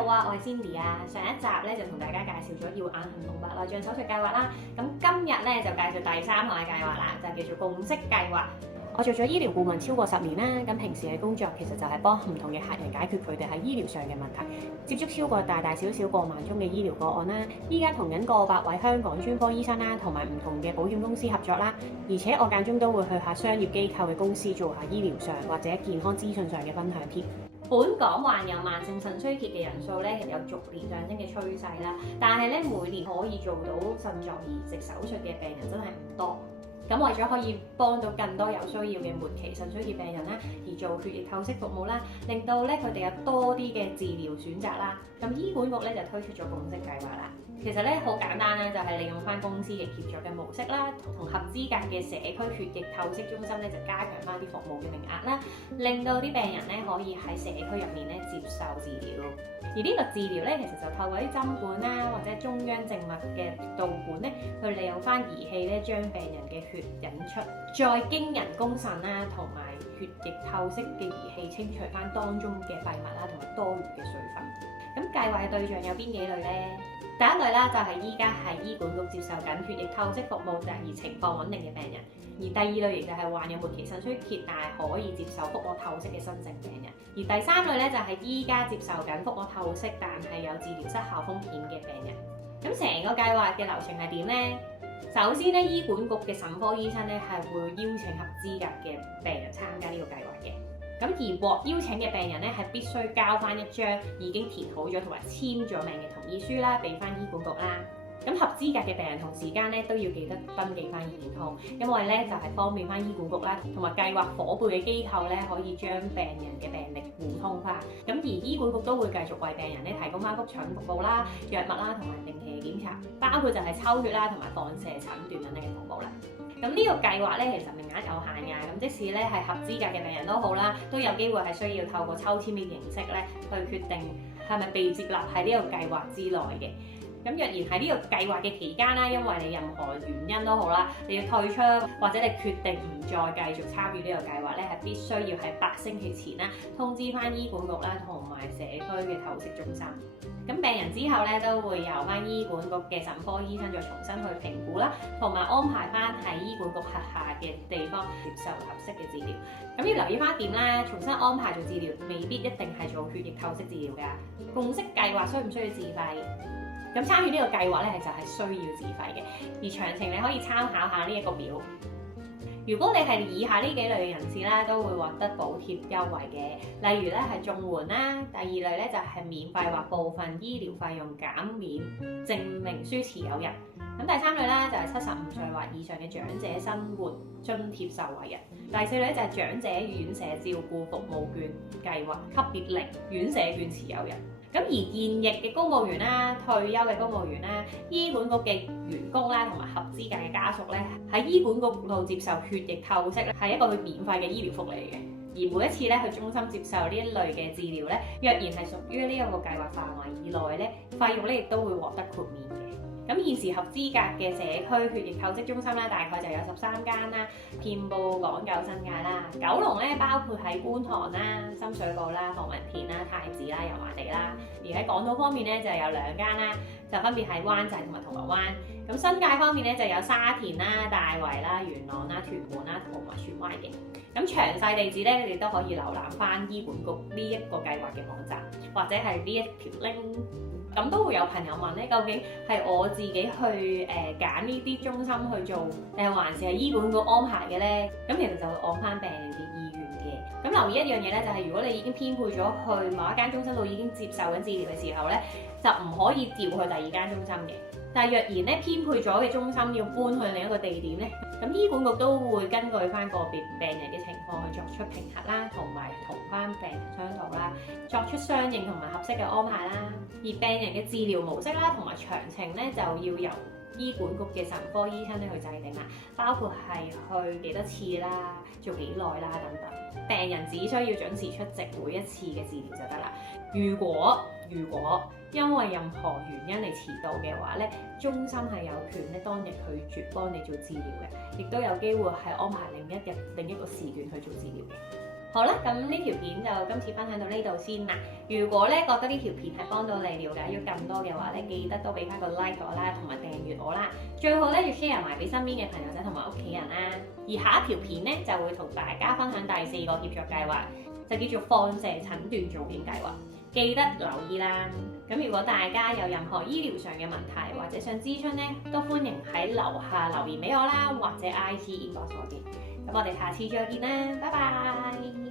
好啊，我係 Cindy 啊。上一集咧就同大家介紹咗耀眼行動白內障手術計劃啦。咁今日咧就介紹第3項嘅計劃啦，就叫做共識計劃。我做咗醫療顧問超過10年啦，咁平時嘅工作其實就係幫唔同嘅客人解決佢哋喺醫療上嘅問題，接觸超過大大小小過萬宗嘅醫療個案啦。依家同緊過百位香港專科醫生啦，同埋唔同嘅保險公司合作啦，而且我間中都會去下商業機構嘅公司做下醫療上或者健康資訊上嘅分享添。本港患有慢性腎衰竭嘅人數咧有逐年上升嘅趨勢啦，但係咧每年可以做到腎臟移植手術嘅病人真係唔多。咁為咗可以幫到更多有需要嘅末期腎衰竭病人啦，而做血液透析服務啦，令到咧佢哋有多啲嘅治療選擇啦。咁醫管局咧就推出咗共識計劃啦。其實咧好簡單咧，就係利用翻公司嘅協作嘅模式啦，同合資格嘅社區血液透析中心咧就加強翻啲服務嘅名額啦，令到啲病人咧可以喺社區入面咧接受治療。而呢個治療咧其實就透過啲針管啦，或者中央靜脈嘅導管咧，去利用翻儀器咧將病人嘅血引出，再經人工腎啦同埋血液透析嘅儀器清除翻當中嘅廢物啦同埋多餘嘅水分。咁計劃嘅對象有邊幾類咧？第一類啦，就係依家喺醫管局接受緊血液透析服務而情況穩定嘅病人；而第二類型就係患有末期腎衰竭但係可以接受腹膜透析嘅新症病人；而第三類咧就係依家接受緊腹膜透析但係有治療失效風險嘅病人。咁成個計劃嘅流程係點咧？首先咧，醫管局嘅腎科醫生咧係會邀請合資格嘅病人參加呢個計劃嘅。咁而獲邀請嘅病人咧，係必須交翻一張已經填好咗同埋簽咗名嘅同意書啦，俾翻醫管局啦。咁合資格嘅病人同時間咧都要記得登記翻醫健通，因為咧就係方便翻醫管局啦，同埋計劃夥伴嘅機構咧可以將病人嘅病歷互通翻。咁而醫管局都會繼續為病人咧提供翻覆診服務啦、藥物啦同埋定期嘅檢查，包括就係抽血啦同埋放射診斷等等嘅服務啦。咁呢個計劃咧其實名額有限㗎，咁即使咧係合資格嘅病人都好啦，都有機會係需要透過抽籤嘅形式咧去決定係咪被接納喺呢個計劃之內嘅。咁若然喺呢個計劃嘅期間啦，因為你任何原因都好啦，你要退出或者你決定唔再繼續參與呢個計劃咧，係必須要喺8星期前啦通知翻醫管局啦同埋社區嘅透析中心。咁病人之後咧都會由翻醫管局嘅腎科醫生再重新去評估啦，同埋安排翻喺醫管局轄下嘅地方接受合適嘅治療。咁要留意翻點咧，重新安排做治療未必一定係做血液透析治療㗎。共識計劃需唔需要自費？咁參與呢個計劃咧，就係需要自費嘅，而詳情你可以參考下呢一個表。如果你係以下呢幾類嘅人士咧，都會獲得補貼優惠嘅，例如咧係綜援啦，第二類咧就係免費或部分醫療費用減免證明書持有人。咁第三類咧就係75歲或以上嘅長者生活津貼受惠人。第四類咧就係長者院舍照顧服務券計劃級別0院舍券持有人。咁而現役嘅公務員啦、退休嘅公務員啦、醫管局嘅員工啦同埋合資格嘅家屬咧，喺醫管局度接受血液透析咧，係一個佢免費嘅醫療福利嘅。而每一次咧去中心接受呢一類嘅治療咧，若然係屬於呢一個計劃範圍以內咧，費用咧亦都會獲得豁免嘅。咁現時合資格嘅社區血液透析中心啦，大概就有13間啦，遍佈港九新界啦。九龍咧包括喺觀塘啦、深水埗啦、何文田啦、太子啦、油麻地啦。而喺港島方面咧就有2間啦，就分別係灣仔同埋銅鑼灣。咁新界方面咧就有沙田啦、大圍啦、元朗啦、屯門啦同埋荃灣嘅。咁詳細地址咧，你哋都可以瀏覽翻醫管局呢一個計劃嘅網站，或者係呢一條 link。咁都會有朋友問咧，究竟係我自己去揀呢啲中心去做，定還是係醫管局安排嘅咧？咁其實就會按翻病人嘅意願嘅。咁留意一樣嘢咧，就係如果你已經編配咗去某一間中心度已經接受緊治療嘅時候咧，就唔可以調去第2間中心嘅。但係若然咧編配咗嘅中心要搬去另一個地點咧，咁醫管局都會根據翻個別病人嘅情況去作出評核啦，同埋同翻病人商討啦，作出相應同埋合適嘅安排啦。而病人嘅治療模式啦，同埋詳情咧就要由醫管局嘅腎科醫生咧去制定啦，包括係去幾多次啦、做幾耐啦等等。病人只需要準時出席每一次嘅治療就得啦。如果因為任何原因嚟遲到嘅話咧，中心係有權咧當日拒絕幫你做治療嘅，亦都有機會係安排另一個時段去做治療嘅。好啦，咁呢條片就今次分享到呢度先啦。如果咧覺得呢條片係幫到你了解咗更多嘅話咧，記得都俾翻個 like 我啦，同埋訂閱我啦。最好咧要 share 埋俾身邊嘅朋友仔同埋屋企人啦。而下一條片咧就會同大家分享第4個協作計劃，就叫做放射診斷造影計劃。記得留意啦。咁如果大家有任何醫療上嘅問題或者想諮詢咧，都歡迎喺樓下留言俾我啦，或者 IG inbox 我嘅。咁我哋下次再見啦，拜拜。